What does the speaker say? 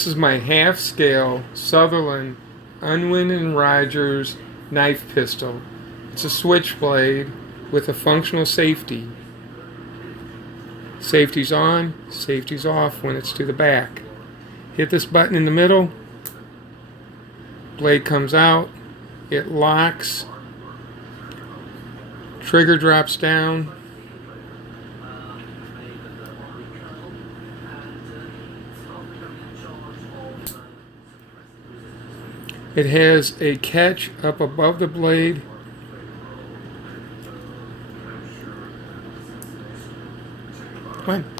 This is my half-scale Sutherland Unwin Rogers knife pistol. It's a switchblade with a functional safety. Safety's on, safety's off when it's to the back. Hit this button in the middle, blade comes out, it locks, trigger drops down. It has a catch up above the blade. Come on.